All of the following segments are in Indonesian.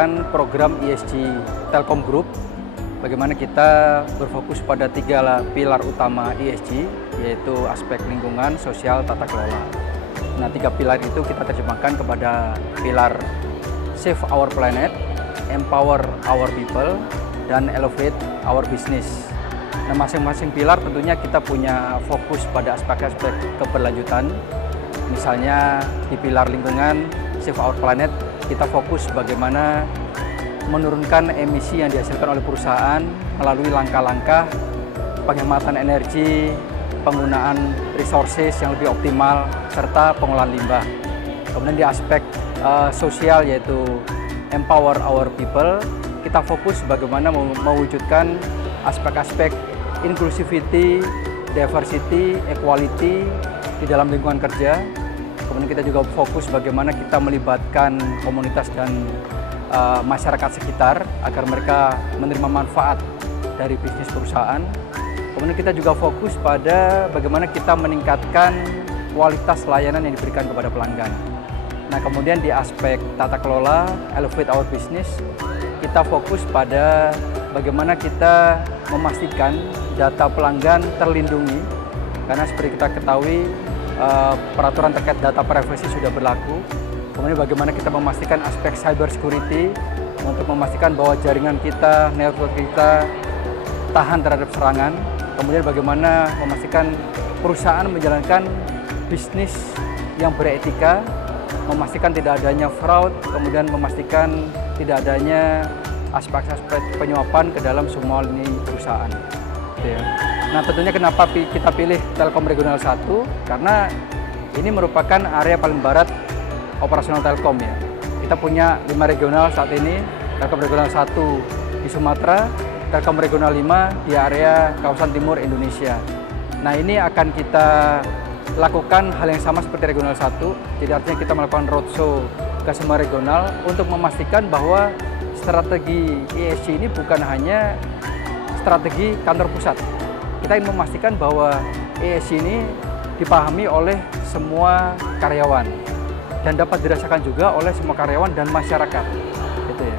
merupakan program ESG Telkom Group. Bagaimana kita berfokus pada 3 pilar utama ESG, yaitu aspek lingkungan, sosial, tata kelola. Nah, 3 pilar itu kita terjemahkan kepada pilar Save Our Planet, Empower Our People, dan Elevate Our Business. Nah, masing-masing pilar tentunya kita punya fokus pada aspek-aspek keberlanjutan. Misalnya di pilar lingkungan, Save Our Planet, kita fokus bagaimana menurunkan emisi yang dihasilkan oleh perusahaan melalui langkah-langkah penghematan energi, penggunaan resources yang lebih optimal, serta pengolahan limbah. Kemudian di aspek sosial yaitu Empower Our People, kita fokus bagaimana mewujudkan aspek-aspek inclusivity, diversity, equality di dalam lingkungan kerja. Kemudian kita juga fokus bagaimana kita melibatkan komunitas dan masyarakat sekitar agar mereka menerima manfaat dari bisnis perusahaan. Kemudian kita juga fokus pada bagaimana kita meningkatkan kualitas layanan yang diberikan kepada pelanggan. Nah, kemudian di aspek tata kelola, Elevate Our Business, kita fokus pada bagaimana kita memastikan data pelanggan terlindungi, karena seperti kita ketahui peraturan terkait data privasi sudah berlaku. Kemudian bagaimana kita memastikan aspek cyber security untuk memastikan bahwa jaringan kita, network kita tahan terhadap serangan. Kemudian bagaimana memastikan perusahaan menjalankan bisnis yang beretika, memastikan tidak adanya fraud, kemudian memastikan tidak adanya aspek-aspek penyuapan ke dalam semua lini perusahaan. Nah, tentunya kenapa kita pilih Telkom Regional 1? Karena ini merupakan area paling barat operasional Telkom ya. Kita punya 5 regional saat ini, Telkom Regional 1 di Sumatera, Telkom Regional 5 di area kawasan timur Indonesia. Nah, ini akan kita lakukan hal yang sama seperti Regional 1, jadi artinya kita melakukan roadshow ke semua regional untuk memastikan bahwa strategi ESG ini bukan hanya strategi kantor pusat. Kita ingin memastikan bahwa ESG ini dipahami oleh semua karyawan dan dapat dirasakan juga oleh semua karyawan dan masyarakat, gitu ya.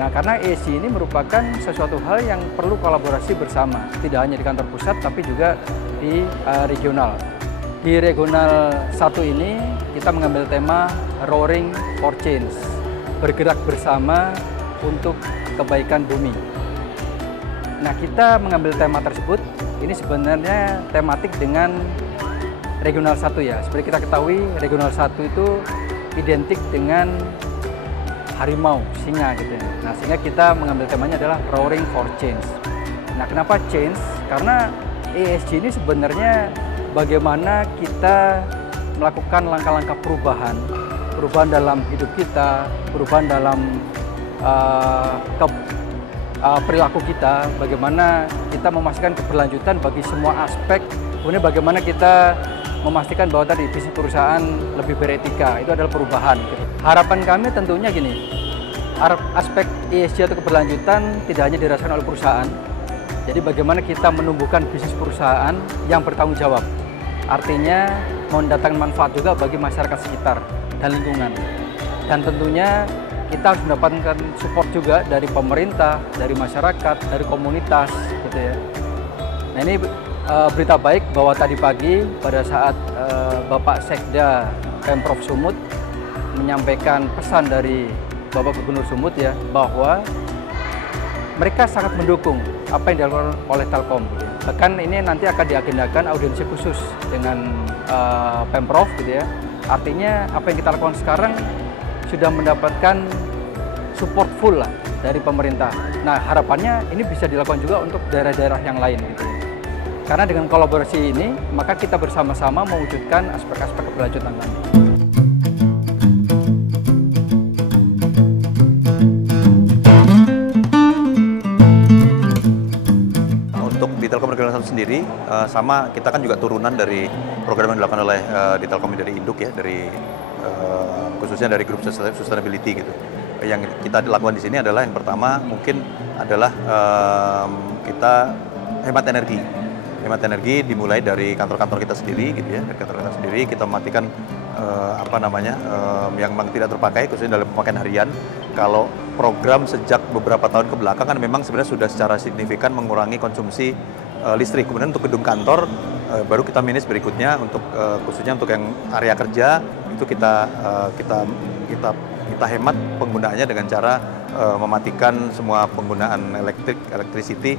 Nah, karena ESG ini merupakan sesuatu hal yang perlu kolaborasi bersama, tidak hanya di kantor pusat, tapi juga di regional. Di regional 1 ini, kita mengambil tema Roaring for Change, bergerak bersama untuk kebaikan bumi. Nah, kita mengambil tema tersebut, ini sebenarnya tematik dengan Regional 1 ya. Seperti kita ketahui, Regional 1 itu identik dengan harimau, singa gitu ya. Nah, sehingga kita mengambil temanya adalah Roaring for Change. Nah, kenapa change? Karena ESG ini sebenarnya bagaimana kita melakukan langkah-langkah perubahan dalam hidup kita, perubahan dalam perilaku kita, bagaimana kita memastikan keberlanjutan bagi semua aspek, kemudian bagaimana kita memastikan bahwa tadi bisnis perusahaan lebih beretika, itu adalah perubahan. Harapan kami tentunya gini, aspek ESG atau keberlanjutan tidak hanya dirasakan oleh perusahaan, jadi bagaimana kita menumbuhkan bisnis perusahaan yang bertanggung jawab, artinya mendatangkan manfaat juga bagi masyarakat sekitar dan lingkungan. Dan tentunya kita harus mendapatkan support juga dari pemerintah, dari masyarakat, dari komunitas, gitu ya. Nah, ini berita baik bahwa tadi pagi pada saat Bapak Sekda Pemprov Sumut menyampaikan pesan dari Bapak Gubernur Sumut ya, bahwa mereka sangat mendukung apa yang dilakukan oleh Telkom. Bahkan ini nanti akan diagendakan audiensi khusus dengan Pemprov gitu ya. Artinya apa yang kita lakukan sekarang sudah mendapatkan support full lah dari pemerintah. Nah, harapannya ini bisa dilakukan juga untuk daerah-daerah yang lain gitu ya. Karena dengan kolaborasi ini, maka kita bersama-sama mewujudkan aspek-aspek keberlanjutan nanti. Untuk di Telkom Regional 1 sendiri, sama kita kan juga turunan dari program yang dilakukan oleh di Telkom dari Induk ya, dari khususnya dari grup sustainability gitu. Yang kita lakukan di sini adalah yang pertama mungkin adalah kita hemat energi. Hemat energi dimulai dari kantor-kantor kita sendiri gitu ya, dari kantor kita sendiri kita mematikan yang memang tidak terpakai khususnya dalam pemakaian harian. Kalau program sejak beberapa tahun ke belakang kan memang sebenarnya sudah secara signifikan mengurangi konsumsi listrik. Kemudian untuk gedung kantor baru kita manage berikutnya untuk khususnya untuk yang area kerja itu kita hemat penggunaannya dengan cara mematikan semua penggunaan electricity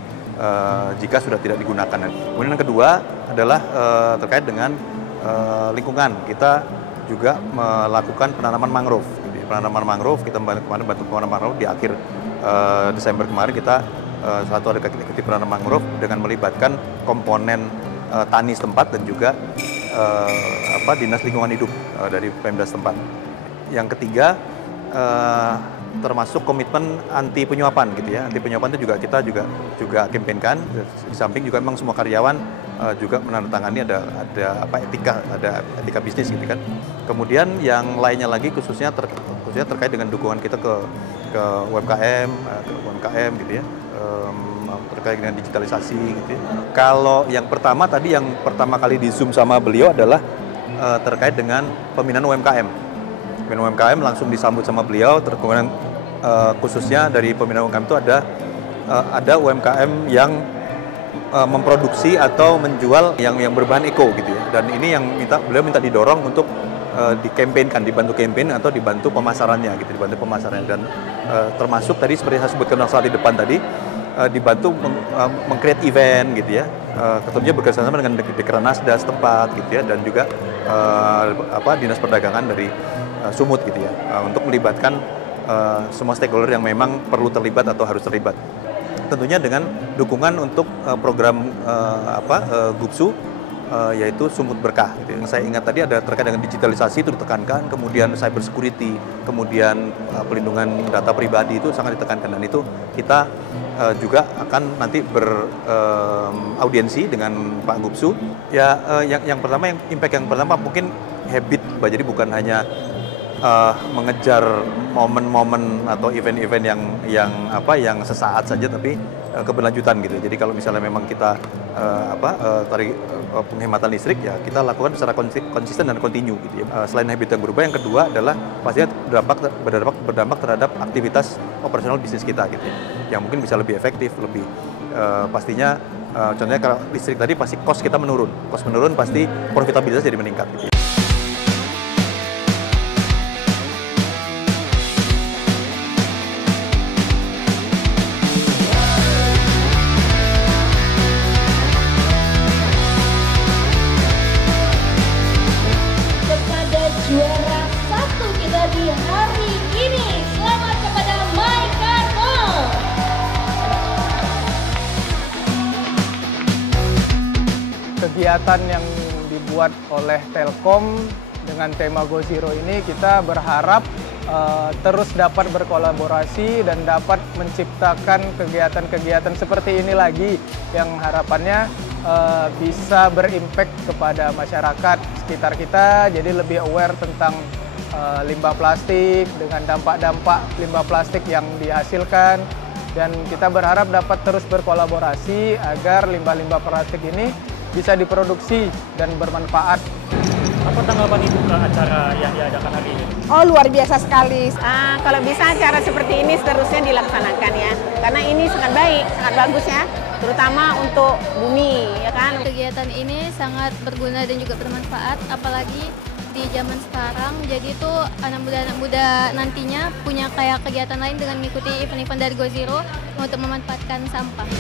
jika sudah tidak digunakan. Kemudian yang kedua adalah terkait dengan lingkungan. Kita juga melakukan penanaman mangrove. Penanaman mangrove, kita kemarin bantu penanaman mangrove di akhir Desember kemarin kita satu ada kegiatan penanaman mangrove dengan melibatkan komponen tani setempat dan juga dinas lingkungan hidup dari Pemda setempat. Yang ketiga termasuk komitmen anti penyuapan gitu ya. Anti penyuapan itu kita juga kampanyekan. Di samping juga memang semua karyawan juga menandatangani ada etika bisnis gitu kan. Kemudian yang lainnya lagi khususnya terkait dengan dukungan kita ke UMKM gitu ya. Terkait dengan digitalisasi gitu ya. Kalau yang pertama tadi yang pertama kali di Zoom sama beliau adalah terkait dengan pembinaan UMKM. Pembinaan UMKM langsung disambut sama beliau, kemudian khususnya dari pembinaan UMKM itu ada UMKM yang memproduksi atau menjual yang berbahan eko gitu ya. Dan ini yang beliau minta didorong untuk dibantu campaign atau dibantu pemasarannya gitu, dan termasuk tadi seperti saya sebutkan saat di depan tadi dibantu meng-create event gitu ya. Tentunya bekerjasama dengan Dekranasda setempat gitu ya, dan juga Dinas Perdagangan dari Sumut gitu ya, untuk melibatkan semua stakeholder yang memang perlu terlibat atau harus terlibat. Tentunya dengan dukungan untuk program Gupsu yaitu Sumut Berkah gitu. Yang saya ingat tadi ada terkait dengan digitalisasi itu ditekankan, kemudian cyber security, kemudian pelindungan data pribadi itu sangat ditekankan, dan itu kita juga akan nanti beraudiensi dengan Pak Gupsu. Ya yang pertama impact yang pertama mungkin habit, jadi bukan hanya mengejar momen-momen atau event-event yang sesaat saja, tapi keberlanjutan gitu. Jadi kalau misalnya memang kita tarik penghematan listrik, ya kita lakukan secara konsisten dan kontinu gitu ya. Selain habit yang berubah, yang kedua adalah pastinya berdampak terhadap aktivitas operasional bisnis kita gitu ya. Yang mungkin bisa lebih efektif, lebih pastinya contohnya kalau listrik tadi pasti cost kita menurun. Cost menurun pasti profitabilitas jadi meningkat gitu ya. Juara 1 kita di hari ini. Selamat kepada Mike Arnold. Kegiatan yang dibuat oleh Telkom dengan tema Go Zero ini kita berharap terus dapat berkolaborasi dan dapat menciptakan kegiatan-kegiatan seperti ini lagi yang harapannya bisa berimpact kepada masyarakat sekitar kita, jadi lebih aware tentang limbah plastik dengan dampak-dampak limbah plastik yang dihasilkan, dan kita berharap dapat terus berkolaborasi agar limbah-limbah plastik ini bisa diproduksi dan bermanfaat. Apa tanggapan Ibu ke acara yang diadakan hari ini? Oh, luar biasa sekali. Kalau bisa acara seperti ini seterusnya dilaksanakan ya, karena ini sangat baik, sangat bagus ya, terutama untuk bumi ya kan. Kegiatan ini sangat berguna dan juga bermanfaat, apalagi di zaman sekarang. Jadi itu anak muda nantinya punya kayak kegiatan lain dengan mengikuti event-event dari Go Zero untuk memanfaatkan sampah.